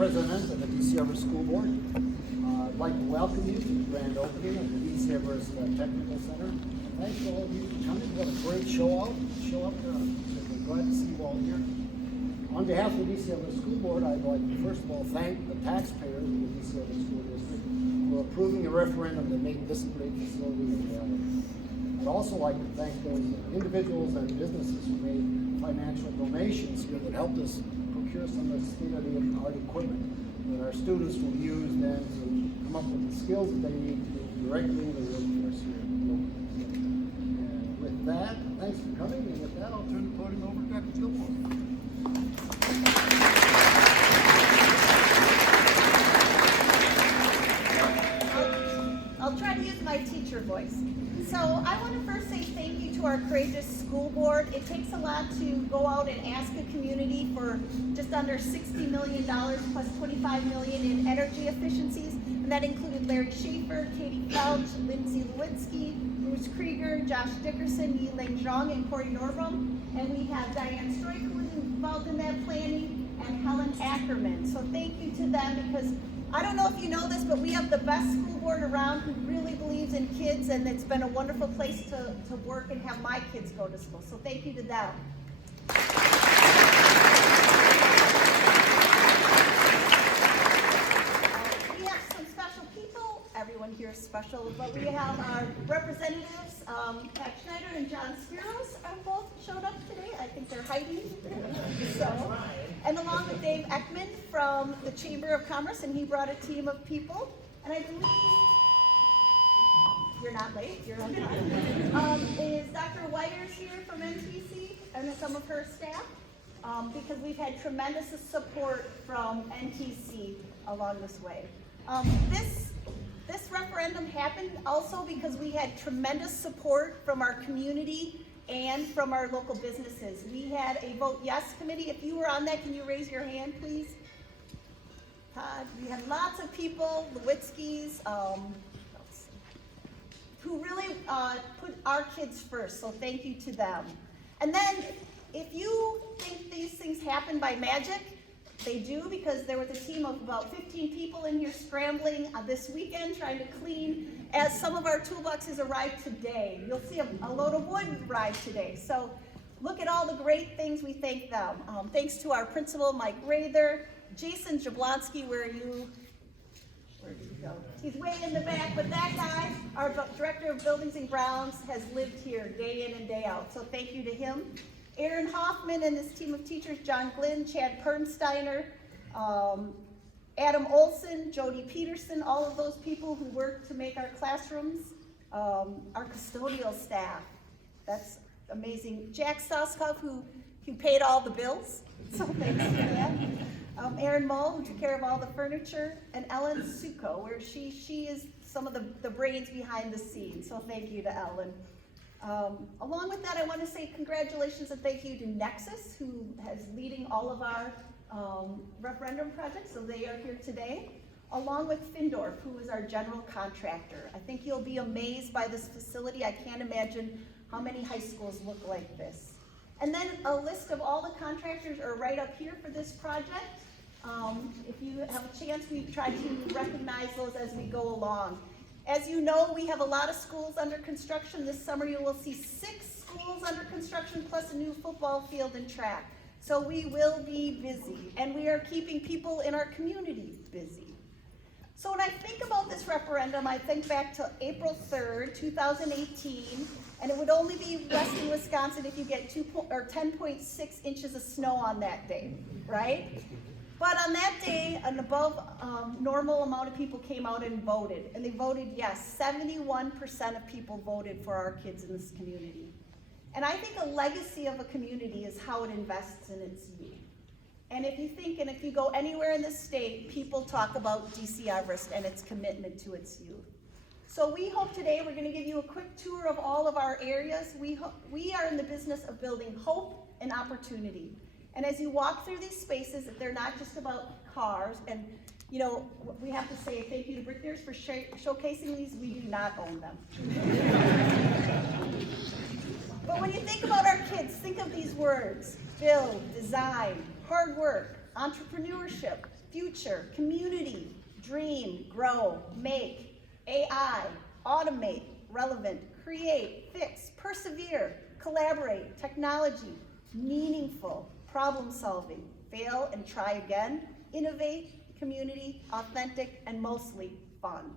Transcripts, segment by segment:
President of the DC Everest School Board. I'd like to welcome you to the grand opening of the DC Everest Technical Center. Thanks to all of you for coming. What a great show up. We're glad to see you all here. On behalf of the DC Everest School Board, I'd like to first of all thank the taxpayers of the DC Everest School District for approving a referendum that made this great facility available. I'd also like to thank those individuals and businesses who made financial donations here that helped us procure some of the state-of-the-art equipment that our students will use then to come up with the skills that they need to do directly in the workforce here at the local district. And with that, thanks for coming, and with that, I'll turn the podium over to Dr. Gilmore. I'll try to use my teacher voice. So I want to first say thank you to our courageous school board. It takes a lot to go out and ask a community for just under $60 million plus $25 million in energy efficiencies. And that included Larry Schaefer, Katie Couch, Lindsay Lewitsky, Bruce Krieger, Josh Dickerson, Yi-Ling Zhang, and Corey Norbum. And we have Diane Stroik, who was involved in that planning, and Helen Ackerman. So thank you to them, because I don't know if you know this, but we have the best school board around who really believes in kids, and it's been a wonderful place to work and have my kids go to school. So thank you to them. We have some special people. Everyone here is special, but we have our representatives, Pat Schneider and John Spiros, have both showed up today. I think they're hiding. So, and along with Dave Ekman from the Chamber of Commerce, and he brought a team of people. And I believe you're not late, you're on time. Is Dr. Whiters here from NTC and some of her staff? Because we've had tremendous support from NTC along this way. This referendum happened also because we had tremendous support from our community and from our local businesses. We had a vote yes committee. If you were on that, can you raise your hand, please? Todd, we had lots of people, Lewitskis, who really put our kids first, so thank you to them. And then, if you think these things happen by magic, they do, because there was a team of about 15 people in here scrambling this weekend trying to clean as some of our toolboxes arrived today. You'll see a load of wood arrive today. So look at all the great things. We thank them. Thanks to our principal, Mike Rather, Jason Jablonski, where did you go? He's way in the back, but that guy, our director of buildings and grounds, has lived here day in and day out. So thank you to him. Aaron Hoffman and his team of teachers, John Glynn, Chad Pernsteiner, Adam Olson, Jody Peterson, all of those people who work to make our classrooms, our custodial staff, that's amazing. Jack Soskov, who paid all the bills, so thanks for that. Erin Mull, who took care of all the furniture, and Ellen Suko, where she is some of the brains behind the scenes, so thank you to Ellen. Along with that, I want to say congratulations and thank you to Nexus, who is leading all of our referendum projects, so they are here today, along with Findorf, who is our general contractor. I think you'll be amazed by this facility. I can't imagine how many high schools look like this. And then a list of all the contractors are right up here for this project. If you have a chance, we try to recognize those as we go along. As you know, we have a lot of schools under construction. This summer you will see 6 schools under construction plus a new football field and track. So we will be busy, and we are keeping people in our community busy. So when I think about this referendum, I think back to April 3rd, 2018, and it would only be western Wisconsin if you get 10.6 inches of snow on that day, right? But on that day, an above normal amount of people came out and voted, and they voted yes. 71% of people voted for our kids in this community. And I think a legacy of a community is how it invests in its youth. And if you go anywhere in this state, people talk about DC Everest and its commitment to its youth. So we hope today we're going to give you a quick tour of all of our areas. We are in the business of building hope and opportunity. And as you walk through these spaces, they're not just about cars. And you know, we have to say thank you to Bricklayers for showcasing these. We do not own them. But when you think about our kids, think of these words: build, design, hard work, entrepreneurship, future, community, dream, grow, make, AI, automate, relevant, create, fix, persevere, collaborate, technology, meaningful, problem solving, fail and try again, innovate, community, authentic, and mostly fun.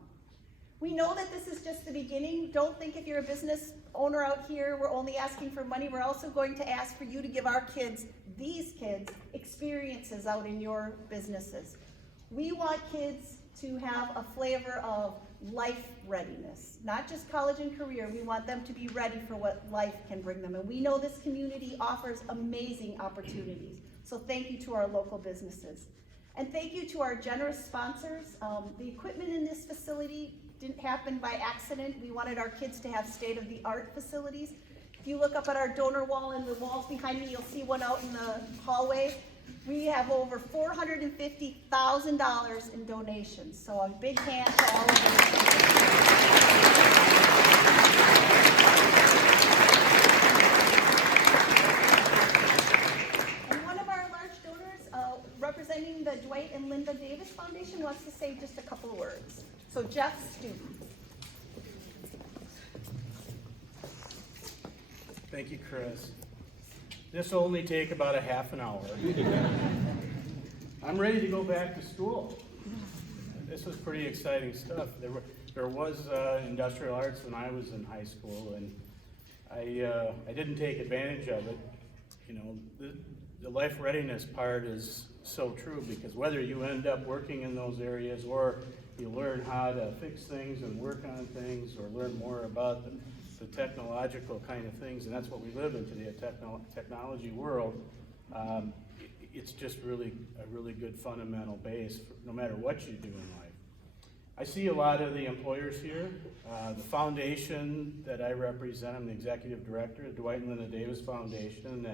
We know that this is just the beginning. Don't think if you're a business owner out here, we're only asking for money. We're also going to ask for you to give our kids, these kids, experiences out in your businesses. We want kids to have a flavor of life readiness, not just college and career. We want them to be ready for what life can bring them. And we know this community offers amazing opportunities. So thank you to our local businesses. And thank you to our generous sponsors. The equipment in this facility didn't happen by accident. We wanted our kids to have state-of-the-art facilities. If you look up at our donor wall and the walls behind me, you'll see one out in the hallway. We have over $450,000 in donations. So a big hand to all of you. And one of our large donors, representing the Dwight and Linda Davis Foundation, wants to say just a couple of words. So Jeff Stoop. Thank you, Chris. This will only take about a half an hour. I'm ready to go back to school. This was pretty exciting stuff. There was industrial arts when I was in high school, and I didn't take advantage of it. You know, the life readiness part is so true, because whether you end up working in those areas or you learn how to fix things and work on things or learn more about the technological kind of things, and that's what we live in today, a technology world. It's just really a really good fundamental base for no matter what you do in life. I see a lot of the employers here. The foundation that I represent, I'm the executive director of Dwight and Linda Davis Foundation,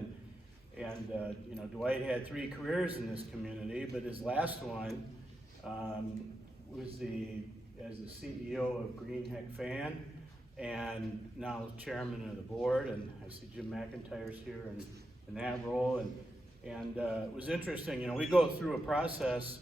and you know, Dwight had 3 careers in this community, but his last one was as the CEO of Green Heck Fan, and now chairman of the board, and I see Jim McIntyre's here in that role, and it was interesting. You know, we go through a process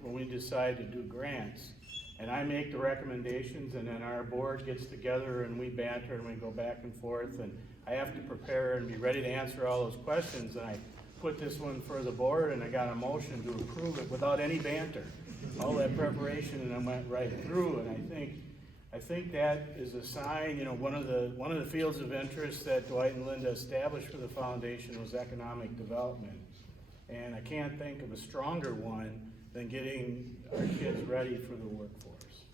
when we decide to do grants, and I make the recommendations, and then our board gets together and we banter and we go back and forth, and I have to prepare and be ready to answer all those questions, and I put this one for the board, and I got a motion to approve it without any banter. All that preparation, and I went right through, and I think that is a sign. You know, one of the fields of interest that Dwight and Linda established for the foundation was economic development, and I can't think of a stronger one than getting our kids ready for the workforce.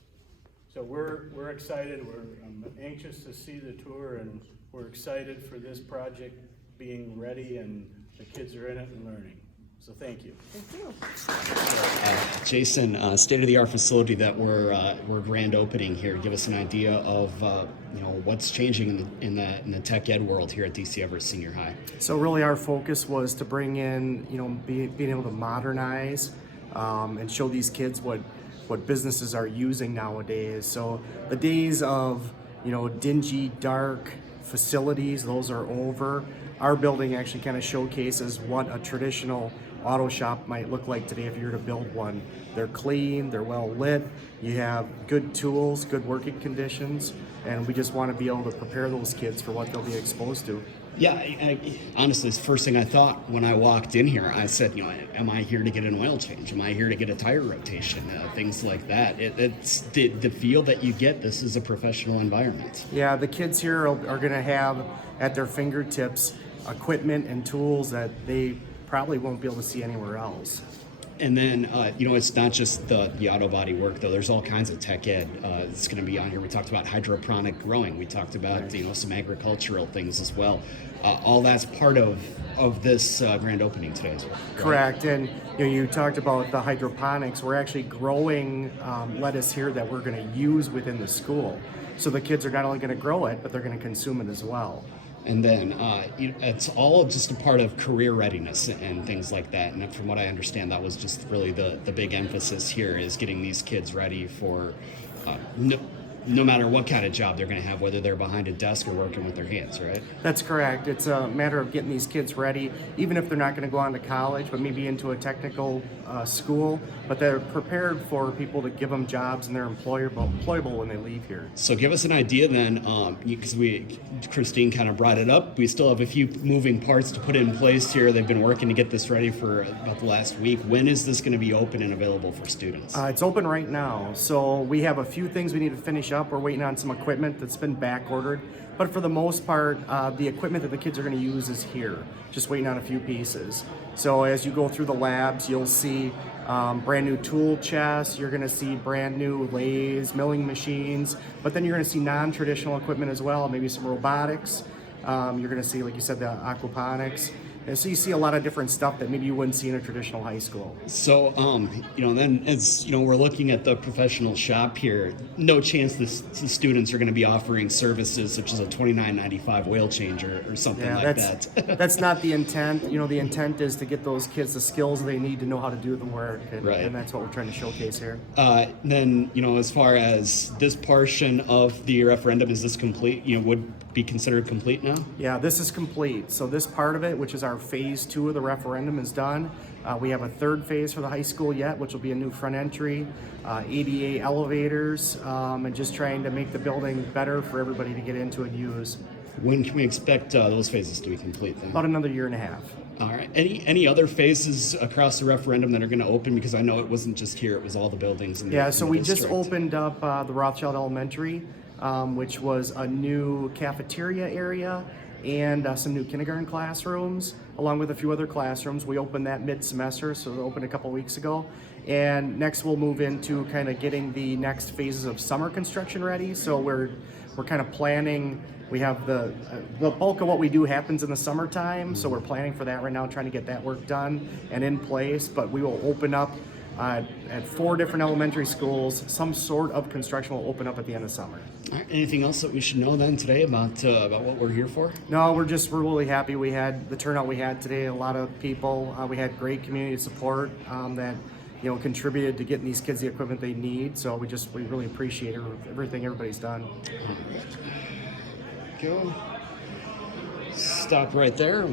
So we're excited. I'm anxious to see the tour, and we're excited for this project being ready, and the kids are in it and learning. So thank you. Thank you. Jason, state-of-the-art facility that we're grand opening here. Give us an idea of you know, what's changing in the tech ed world here at DC Everett Senior High. So really, our focus was to bring in, you know, being able to modernize and show these kids what businesses are using nowadays. So the days of, you know, dingy, dark facilities, those are over. Our building actually kind of showcases what a traditional auto shop might look like today if you were to build one. They're clean, they're well lit, you have good tools, good working conditions, and we just want to be able to prepare those kids for what they'll be exposed to. Yeah, honestly, it's the first thing I thought when I walked in here. I said, you know, am I here to get an oil change? Am I here to get a tire rotation? Things like that. It's the feel that you get. This is a professional environment. Yeah, the kids here are going to have at their fingertips equipment and tools that they probably won't be able to see anywhere else. And then, you know, it's not just the auto body work, though. There's all kinds of tech ed. It's going to be on here. We talked about hydroponic growing. We talked about, you know, some agricultural things as well. All that's part of this grand opening today as well. Right? Correct. And you know, you talked about the hydroponics. We're actually growing lettuce here that we're going to use within the school. So the kids are not only going to grow it, but they're going to consume it as well. And then it's all just a part of career readiness and things like that. And from what I understand, that was just really the big emphasis here, is getting these kids ready for no matter what kind of job they're going to have, whether they're behind a desk or working with their hands, right? That's correct. It's a matter of getting these kids ready, even if they're not going to go on to college, but maybe into a technical school, but they're prepared for people to give them jobs and they're employable when they leave here. So give us an idea then, because Christine kind of brought it up. We still have a few moving parts to put in place here. They've been working to get this ready for about the last week. When is this going to be open and available for students? It's open right now, so we have a few things we need to finish up. We're waiting on some equipment that's been back ordered, but for the most part, the equipment that the kids are going to use is here, just waiting on a few pieces. So as you go through the labs, you'll see brand new tool chests, you're going to see brand new lathes, milling machines, but then you're going to see non-traditional equipment as well, maybe some robotics. You're going to see, like you said, the aquaponics. And so you see a lot of different stuff that maybe you wouldn't see in a traditional high school. So, then as we're looking at the professional shop here, no chance the students are going to be offering services such as a $29.95 oil change or something like that. That's not the intent. The intent is to get those kids the skills they need to know how to do the work, and that's what we're trying to showcase here. Then, as far as this portion of the referendum, is this complete? Would be considered complete now? Yeah, this is complete. So this part of it, which is our phase 2 of the referendum, is done. We have a third phase for the high school yet, which will be a new front entry, ADA elevators, and just trying to make the building better for everybody to get into and use. When can we expect those phases to be complete then? About another year and a half. All right. Any other phases across the referendum that are going to open? Because I know it wasn't just here; it was all the buildings. So we just opened up the Rothschild Elementary, which was a new cafeteria area and some new kindergarten classrooms, along with a few other classrooms. We opened that mid-semester, so it opened a couple weeks ago. And next we'll move into kind of getting the next phases of summer construction ready. So we're kind of planning. We have the bulk of what we do happens in the summertime, so we're planning for that right now, trying to get that work done and in place. But we will open up at 4 different elementary schools. Some sort of construction will open up at the end of summer. All right. Anything else that we should know then today about what we're here for? No, we're really happy. We had the turnout we had today. A lot of people. We had great community support that contributed to getting these kids the equipment they need. So we really appreciate everything everybody's done. Go. Stop right there.